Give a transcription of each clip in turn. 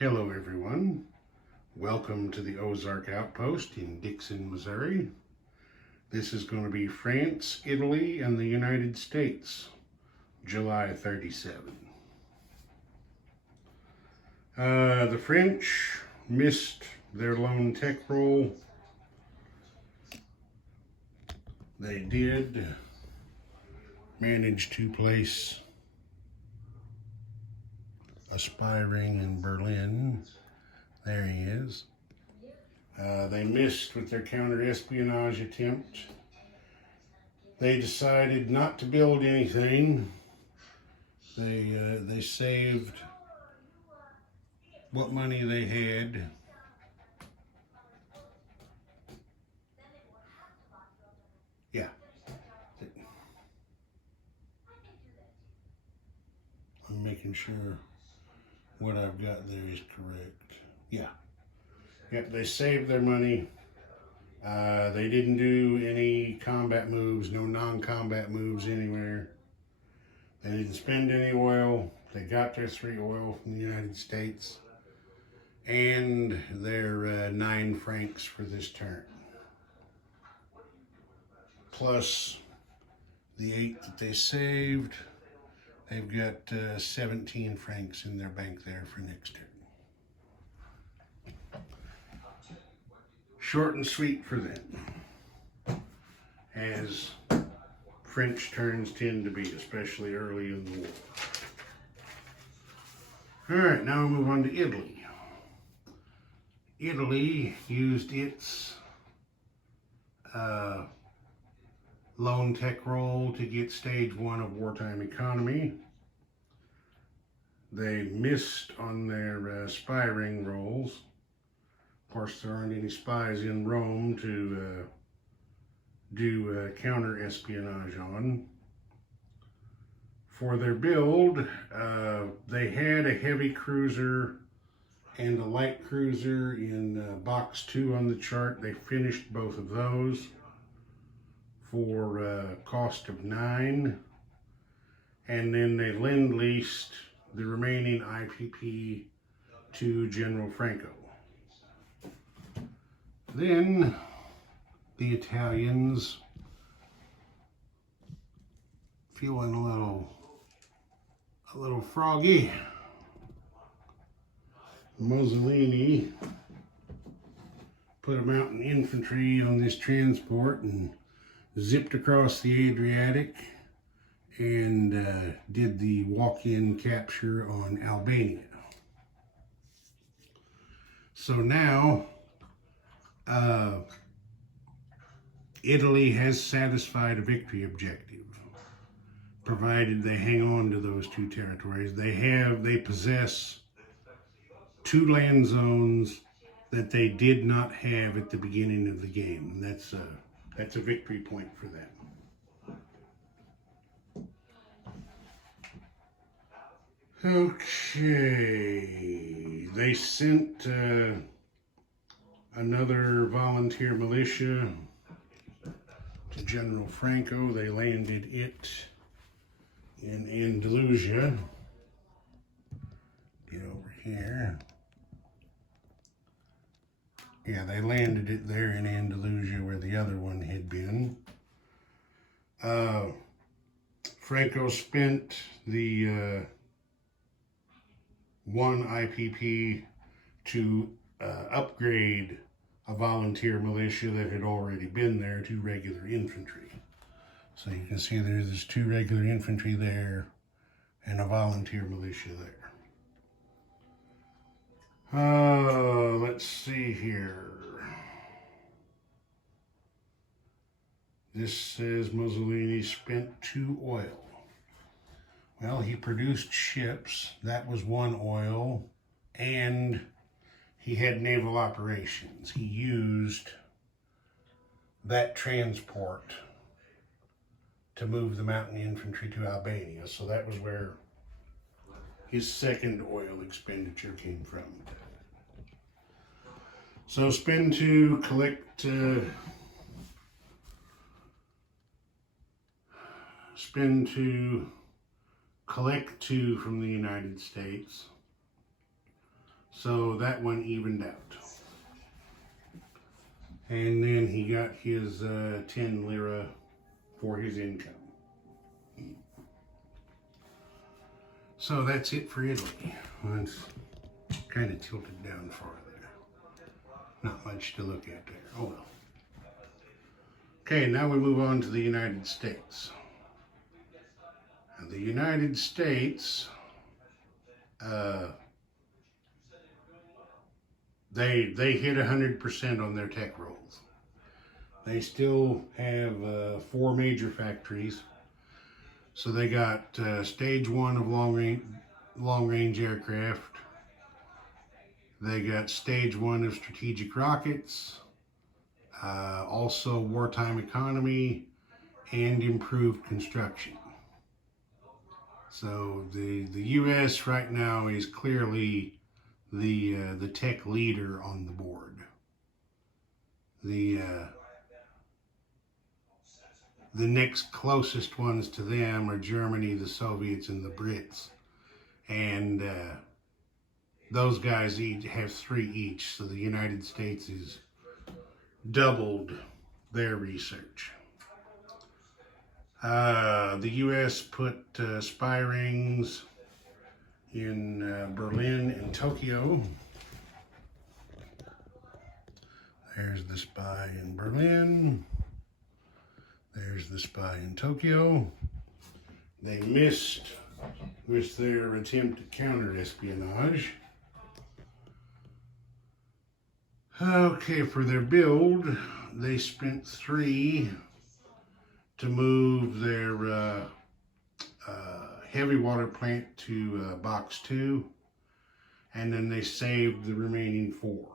Hello everyone, welcome to the Ozark Outpost in Dixon, Missouri. This is going to be France, Italy, and the United States, July 37. The French missed their lone tech roll. They did manage to place a spy ring in Berlin. There he is. They missed with their counter-espionage attempt. They decided not to build anything. They saved what money they had. Yeah. I'm making sure what I've got there is correct. Yeah. Yep, they saved their money. They didn't do any combat moves, no non-combat moves anywhere. They didn't spend any oil. They got their 3 oil from the United States and their 9 francs for this turn. Plus the 8 that they saved. They've got 17 francs in their bank there for next turn. Short and sweet for them, as French turns tend to be, especially early in the war. All right, now we'll move on to Italy. Italy used its lone tech roll to get stage 1 of wartime economy. They missed on their spy ring rolls. Of course, there aren't any spies in Rome to do counter-espionage on. For their build, they had a heavy cruiser and a light cruiser in box 2 on the chart. They finished both of those for a cost of 9. And then they lend-leased the remaining IPP to General Franco. Then the Italians, feeling a little froggy. Mussolini put a mountain infantry on this transport and zipped across the Adriatic and did the walk-in capture on Albania. So now Italy has satisfied a victory objective, provided they hang on to those 2 territories. They possess 2 land zones that they did not have at the beginning of the game. And that's a victory point for them. Okay, they sent another volunteer militia to General Franco. They landed it in Andalusia. Get over here. Yeah, they landed it there in Andalusia where the other one had been. Franco spent the 1 IPP to upgrade a volunteer militia that had already been there to regular infantry. So you can see there's 2 regular infantry there and a volunteer militia there. Let's see here. This says Mussolini spent 2 oil. Well, he produced ships. That was 1 oil. And he had naval operations. He used that transport to move the mountain infantry to Albania. So that was where his 2nd oil expenditure came from. So spend 2, collect spend 2, collect 2 from the United States. So that one evened out. And then he got his 10 lira for his income. So that's it for Italy. Well, it's kind of tilted down farther. Not much to look at there. Oh well. Okay, now we move on to the United States. Now, the United States, they hit 100% on their tech rolls. They still have 4 major factories. So they got stage 1 of long-range aircraft. They got stage 1 of strategic rockets. Also wartime economy and improved construction. So the U.S. right now is clearly the tech leader on the board. The next closest ones to them are Germany, the Soviets, and the Brits. And those guys each have 3 each, so the United States is doubled their research. The U.S. put spy rings in Berlin and Tokyo. There's the spy in Berlin. There's the spy in Tokyo. They missed with their attempt at counter-espionage. Okay, for their build, they spent 3 to move their heavy water plant to box 2, and then they saved the remaining 4.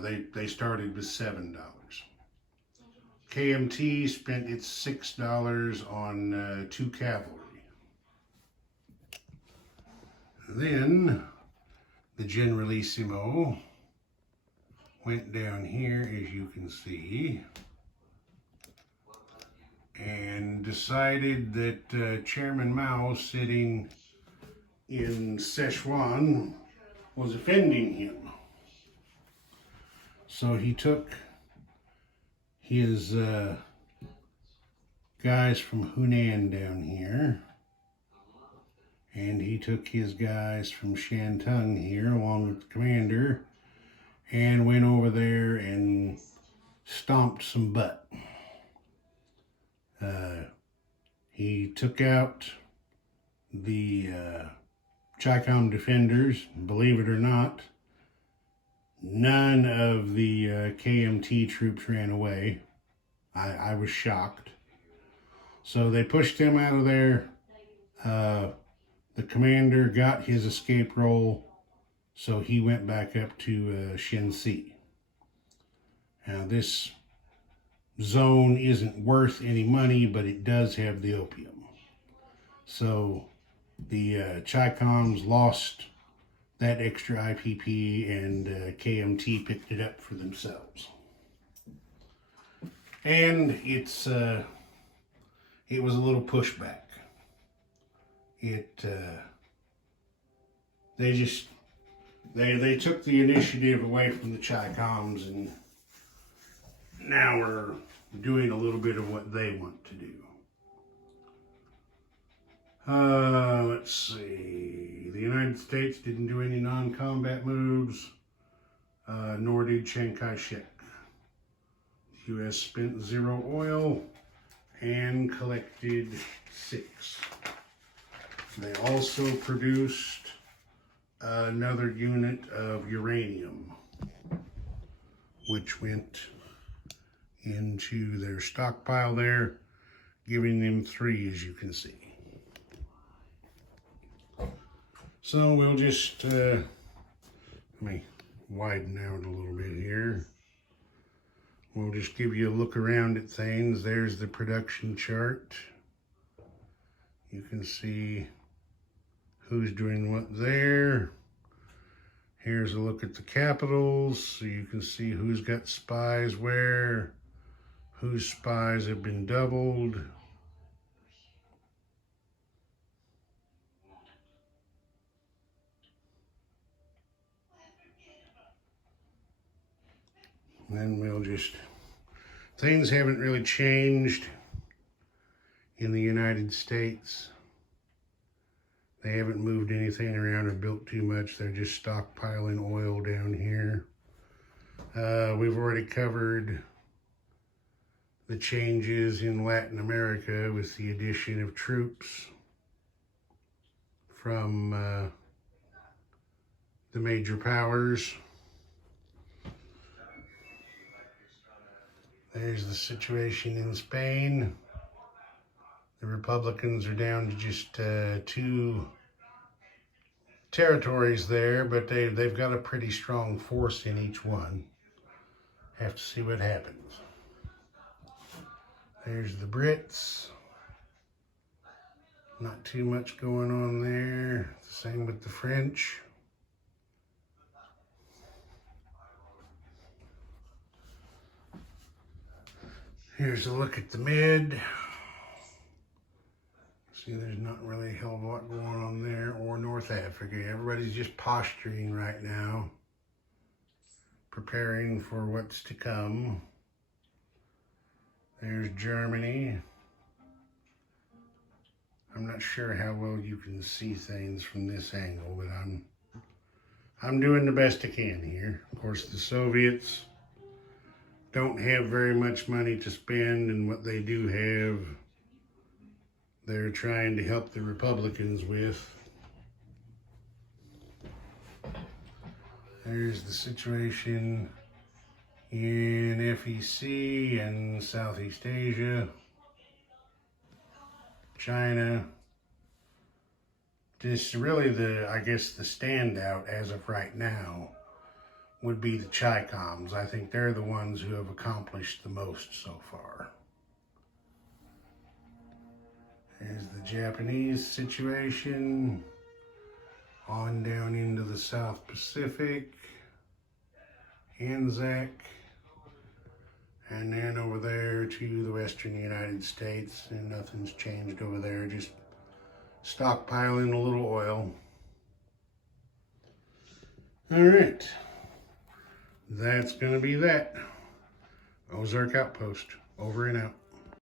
They started with $7. KMT spent its $6 on 2 cavalry. Then the Generalissimo went down here, as you can see, and decided that Chairman Mao, sitting in Sichuan, was offending him. So he took his guys from Hunan down here, and he took his guys from Shantung here, along with the commander, and went over there and stomped some butt. He took out the Chi-Com defenders. Believe it or not, none of the KMT troops ran away. I was shocked. So they pushed him out of there. The commander got his escape roll, so he went back up to Shenxi. Now this zone isn't worth any money, but it does have the opium. So the Chi-Coms lost that extra IPP, and KMT picked it up for themselves. And it was a little pushback. They took the initiative away from the Chi-Coms, and now we're doing a little bit of what they want to do. Let's see. The United States didn't do any non-combat moves, nor did Chiang Kai-shek. The U.S. spent 0 oil and collected 6. They also produced another unit of uranium, which went into their stockpile there, giving them 3, as you can see. So we'll just, let me widen out a little bit here. We'll just give you a look around at things. There's the production chart. You can see who's doing what there. Here's a look at the capitals, so you can see who's got spies where, whose spies have been doubled. then we'll just, things haven't really changed in the United States. They haven't moved anything around or built too much. They're just stockpiling oil down here. We've already covered the changes in Latin America with the addition of troops from the major powers. There's the situation in Spain. The Republicans are down to just 2 territories there, but they've got a pretty strong force in each one. Have to see what happens. There's the Brits. Not too much going on there. Same with the French. Here's a look at the Med. See, there's not really a hell of a lot going on there, or North Africa. Everybody's just posturing right now, preparing for what's to come. There's Germany. I'm not sure how well you can see things from this angle, but I'm doing the best I can here. Of course, the Soviets don't have very much money to spend, and what they do have, they're trying to help the Republicans with. There's the situation in FEC and Southeast Asia, China. Just really I guess the standout as of right now would be the Chi-Coms. I think they're the ones who have accomplished the most so far. There's the Japanese situation, on down into the South Pacific, Anzac, and then over there to the western United States, and nothing's changed over there, just stockpiling a little oil. All right, that's going to be that. Ozark Outpost, over and out.